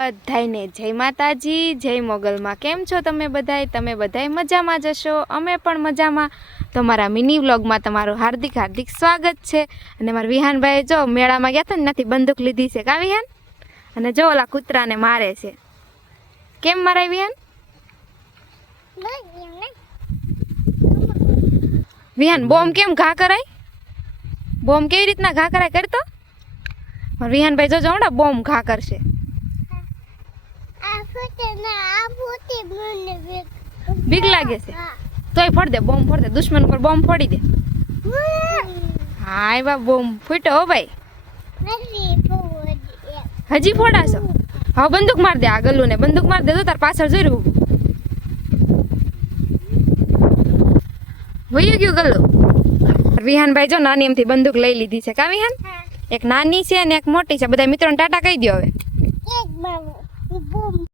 બધાયને જય માતાજી, જય મોગલમાં. કેમ છો તમે બધાય? તમે બધાય મજામાં જશો, અમે પણ મજામાં. તમારા મિની વ્લોગમાં તમારું હાર્દિક હાર્દિક સ્વાગત છે. અને મારા વિહાનભાઈ જો મેળામાં ગયા હતા ને, નથી બંદૂક લીધી છે કા વિહાન? અને જો ઓલા કૂતરાને મારે છે. કેમ મારાય વિહાન? વિહાન બોમ્બ કેમ ઘા કરાય? બોમ્બ કેવી રીતના ઘા કરાય કરતો? મારા વિહાનભાઈ જોજો હમણાં બોમ્બ ઘા કરશે. બીક લાગે છે તોય ફોડ દે, બોમ્બ ફોડ દે, દુશ્મન પર બોમ્બ ફોડી દે. હા એવા બોમ્બ ફૂટ્યો હો ભાઈ. હજી ફોડાશો? હવે બંદૂક માર દે, આ ગલ્લુ ને બંદૂક માર દે. તો તાર પાછળ જોઈ રહ્યું વયું ગયું ગલ્લુ. વિહાનભાઈ જો નાની એમથી બંદૂક લઈ લીધી છે કા વિહાન? એક નાની છે અને એક મોટી છે. બધા મિત્રોને ટાટા કહી દો હવે.